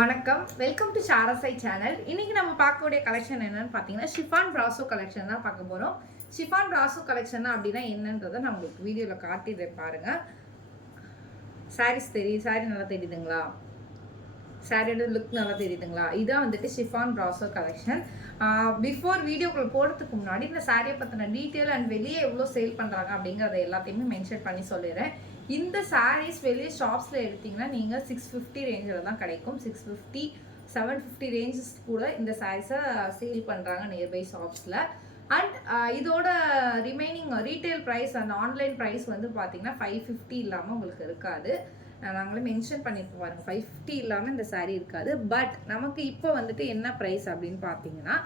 வணக்கம், welcome to ஷாரசை channel. இன்னைக்கு நம்ம பார்க்கக்கூடிய கலெக்ஷன் என்னன்னு பார்த்தீங்கன்னா ஷிஃபான் பிராசோ கலெக்ஷன் தான் பார்க்க போகிறோம். ஷிஃபான் பிராசோ கலெக்ஷன் அப்படின்னா என்னன்றதை நான் உங்களுக்கு வீடியோவில் காட்டிடுறேன் பாருங்க. சாரி நல்லா தெரியுதுங்களா? சாரியோட லுக் நல்லா தெரியுதுங்களா? இதான் வந்துட்டு ஷிஃபான் பிராசோ கலெக்ஷன். பிஃபோர் வீடியோக்குள்ள போகிறதுக்கு முன்னாடி இந்த சாரியை பற்றின டீட்டெயில் அண்ட் வெளியே எவ்வளோ சேல் பண்ணுறாங்க அப்படிங்கிறத எல்லாத்தையுமே மென்ஷன் பண்ணி சொல்லிடுறேன். இந்த சாரீஸ் வெளியே ஷாப்ஸில் எடுத்திங்கன்னா நீங்கள் 650 ரேஞ்சில் தான் கிடைக்கும். 650 750 ரேஞ்சஸ் கூட இந்த சாரீஸை சேல் பண்ணுறாங்க நியர்பை ஷாப்ஸில். அண்ட் இதோட remaining retail price and online price வந்து பார்த்தீங்கன்னா 550 இல்லாமல் உங்களுக்கு இருக்காது. நாங்களே மென்ஷன் பண்ணிட்டு பாருங்க, 550 இல்லாமல் இந்த சாரீ இருக்காது. பட் நமக்கு இப்போ வந்துட்டு என்ன ப்ரைஸ் அப்படின்னு பார்த்தீங்கன்னா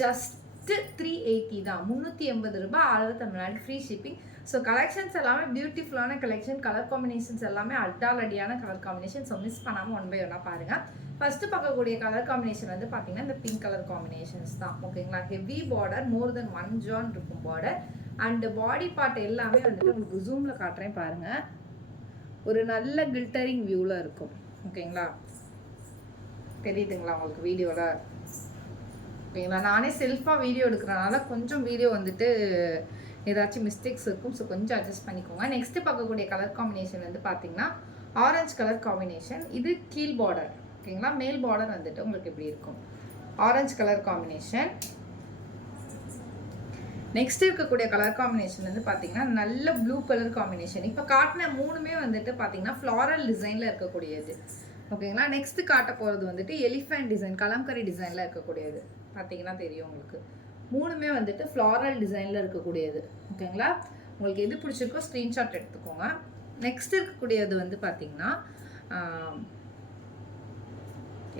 ஜஸ்ட் 380 தான், 380 ரூபாய். All Tamil Nadu free shipping. So collections எல்லாமே பியூட்டிஃபுல்லான கலெக்ஷன், கலர் காம்பினேஷன்ஸ் எல்லாமே அடியான கலர் காம்பினேஷன். ஸோ மிஸ் பண்ணாமல் ஒன் பை ஒன்னாக பாருங்கள். ஃபஸ்ட்டு பார்க்கக்கூடிய கலர் காம்பினேஷன் வந்து பார்த்தீங்கன்னா இந்த பிங்க் கலர் காம்பினேஷன்ஸ் தான். ஓகேங்களா? ஹெவி பார்டர், மோர் தென் 1 ஜான் இருக்கும் பார்டர். அண்ட் பாடி பார்ட் எல்லாமே வந்துட்டு உங்களுக்கு ஜூமில் காட்டுறேன் பாருங்கள். ஒரு நல்ல கில்டரிங் வியூவில் இருக்கும். ஓகேங்களா? தெரியுதுங்களா உங்களுக்கு வீடியோவில்? ஓகேங்களா? நானே செல்ஃபாக வீடியோ எடுக்கிறனால கொஞ்சம் வீடியோ வந்துட்டு ஏதாச்சும் மிஸ்டேக்ஸ் இருக்கும். ஸோ கொஞ்சம் அட்ஜஸ்ட் பண்ணிக்கோங்க. நெக்ஸ்ட்டு பார்க்கக்கூடிய கலர் காம்பினேஷன் வந்து பார்த்தீங்கன்னா ஆரஞ்சு கலர் காம்பினேஷன். இது கீழ் பார்டர். ஓகேங்களா? மேல் பார்டர் வந்துட்டு உங்களுக்கு எப்படி இருக்கும்? Orange colour combination. நெக்ஸ்ட் இருக்கக்கூடிய கலர் காம்பினேஷன் வந்து பார்த்தீங்கன்னா நல்ல ப்ளூ கலர் காம்பினேஷன். இப்போ காட்டின மூணுமே வந்துட்டு பார்த்தீங்கன்னா ஃப்ளாரல் டிசைனில் இருக்கக்கூடியது. ஓகேங்களா? நெக்ஸ்ட்டு காட்ட போகிறது வந்துட்டு எலிஃபென்ட் டிசைன், கலம்கரி டிசைனில் இருக்கக்கூடியது. பார்த்தீங்கன்னா தெரியும் உங்களுக்கு. மூணுமே வந்துட்டு ஃப்ளாரல் டிசைனில் இருக்கக்கூடியது. ஓகேங்களா? உங்களுக்கு எது பிடிச்சிருக்கோ ஸ்க்ரீன்ஷாட் எடுத்துக்கோங்க. நெக்ஸ்ட் இருக்கக்கூடியது வந்து பார்த்தீங்கன்னா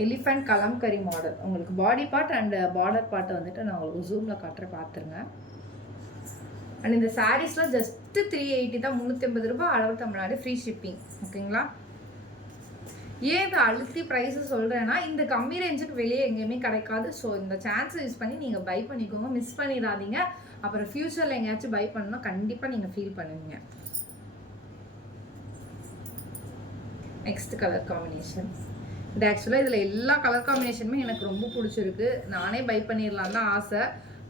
எலிஃபென்ட் கலம்கரி மாடல். உங்களுக்கு பாடி பார்ட் அண்ட் பார்டர் பார்ட்டை வந்துட்டு நான் உங்களுக்கு ஜூமில் காட்டுறேன், பார்த்துருங்க. அண்ட் இந்த சாரீஸ்லாம் ஜஸ்ட்டு 380 தான், 380 ரூபாய். அளவு தமிழ்நாடு ஃப்ரீ ஷிப்பிங். ஓகேங்களா? ஏன் இதை அழுத்தி ப்ரைஸை சொல்கிறேன்னா இந்த கம்மி ரேஞ்சுக்கு வெளியே எங்கேயுமே கிடைக்காது. ஸோ இந்த சான்ஸை யூஸ் பண்ணி நீங்கள் பை பண்ணிக்கோங்க, மிஸ் பண்ணிடாதீங்க. அப்புறம் ஃப்யூச்சரில் எங்கேயாச்சும் பை பண்ணணும்னா கண்டிப்பாக நீங்கள் ஃபீல் பண்ணுவீங்க. Next colour combination. இது ஆக்சுவலாக இதில் எல்லா கலர் காம்பினேஷனுமே எனக்கு ரொம்ப பிடிச்சிருக்கு. நானே பை பண்ணிடலாம் தான் ஆசை.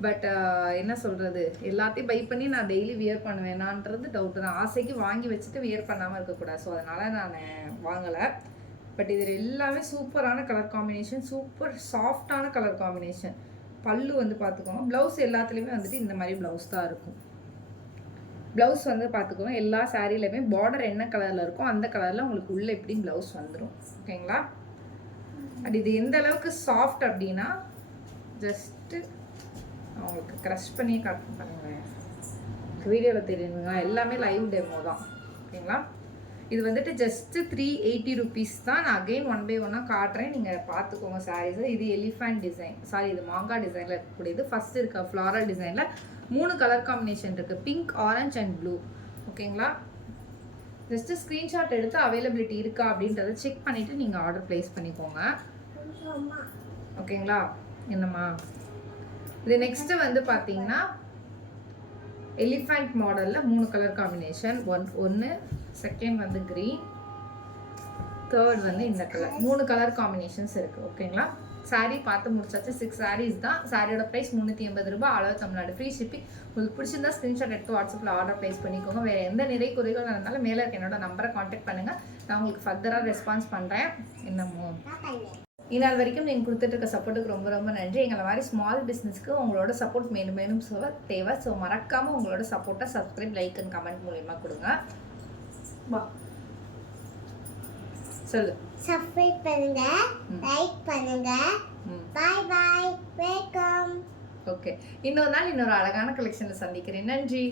பட் என்ன சொல்கிறது, எல்லாத்தையும் பை பண்ணி நான் டெய்லி வியர் பண்ணுவேனான்றது டவுட்டு தான். ஆசைக்கு வாங்கி வச்சுட்டு வியர் பண்ணாமல் இருக்கக்கூடாது. ஸோ அதனால் நான் வாங்கலை. பட் இதில் எல்லாமே சூப்பரான கலர் காம்பினேஷன், சூப்பர் சாஃப்டான கலர் காம்பினேஷன். பல்லு வந்து பார்த்துக்கோங்க. ப்ளவுஸ் எல்லாத்துலேயுமே வந்துட்டு இந்த மாதிரி ப்ளவுஸ் தான் இருக்கும். ப்ளவுஸ் வந்து பார்த்துக்கோங்க, எல்லா சாரீலையுமே பார்டர் என்ன கலரில் இருக்கோ அந்த கலரில் உங்களுக்கு உள்ளே எப்படி ப்ளவுஸ் வந்துடும். ஓகேங்களா? அது இது எந்த அளவுக்கு சாஃப்ட் அப்படின்னா ஜஸ்ட்டு அவங்களுக்கு க்ரஷ் பண்ணி காட்டு பாருங்களேன். வீடியோவில் தெரியுதுங்க, எல்லாமே லைவ் டெமோ தான். ஓகேங்களா? இது வந்துட்டு ஜஸ்ட்டு 380 ருபீஸ் தான். நான் அகெயின் ஒன் பை ஒன்னாக காட்டுறேன், நீங்கள் பார்த்துக்கோங்க சாரீஸை. இது எலிஃபென்ட் டிசைன், சாரி இது மாங்கா டிசைனில் இருக்கக்கூடியது. ஃபஸ்ட் இருக்க ஃப்ளாரல் டிசைனில் 3 கலர் காம்பினேஷன் இருக்குது, பிங்க், ஆரஞ்ச் அண்ட் ப்ளூ. ஓகேங்களா? ஜஸ்ட்டு ஸ்க்ரீன்ஷாட் எடுத்து அவைலபிலிட்டி இருக்கா அப்படின்றத செக் பண்ணிவிட்டு நீங்கள் ஆர்டர் ப்ளேஸ் பண்ணிக்கோங்க. ஓகேங்களா? என்னம்மா இது நெக்ஸ்ட்டு வந்து பார்த்தீங்கன்னா எலிஃபென்ட் மாடலில் 3 கலர் காம்பினேஷன். ஒன்று, செகண்ட் வந்து க்ரீன், தேர்ட் வந்து இந்த கலர். 3 கலர் காம்பினேஷன்ஸ் இருக்குது. ஓகேங்களா? சாரீ பார்த்து முடிச்சாச்சு. 6 சாரீஸ் தான். சாரியோட ப்ரைஸ் 380 ரூபாய். அளவு தமிழ்நாடு ஃப்ரீ ஷிப்பிங். உங்களுக்கு பிடிச்சிருந்தா ஸ்க்ரீன்ஷாட் எடுத்து வாட்ஸ்அப்பில் ஆர்டர் ப்ளேஸ் பண்ணிக்கோங்க. வேறு எந்த நிறை குறைகள் இருந்தாலும் மேலே இருக்க என்னோட நம்பரை காண்டாக்ட் பண்ணுங்கள். நான் உங்களுக்கு ஃபர்தராக ரெஸ்பான்ஸ் பண்ணுறேன். என்னமோ இந்நாள் வரைக்கும் நீங்கள் கொடுத்துட்டு இருக்க சப்போர்ட்டுக்கு ரொம்ப ரொம்ப நன்றி. எங்களை மாதிரி ஸ்மால் பிஸ்னஸ்க்கு உங்களோட சப்போர்ட் மேலும் மேலும் தேவை. ஸோ மறக்காமல் உங்களோட சப்போர்ட்டை சப்ஸ்கிரைப், லைக் அண்ட் கமெண்ட் மூலியமாக கொடுங்க. சொல்லு. சப்ஸ்கிரைப் பண்ணுங்க, லைக் பண்ணுங்க. By by, welcome. ஓகே, இன்னொரு நாள் இன்னொரு அழகான கலெக்ஷனில் சந்திக்கிறேன். நன்றி.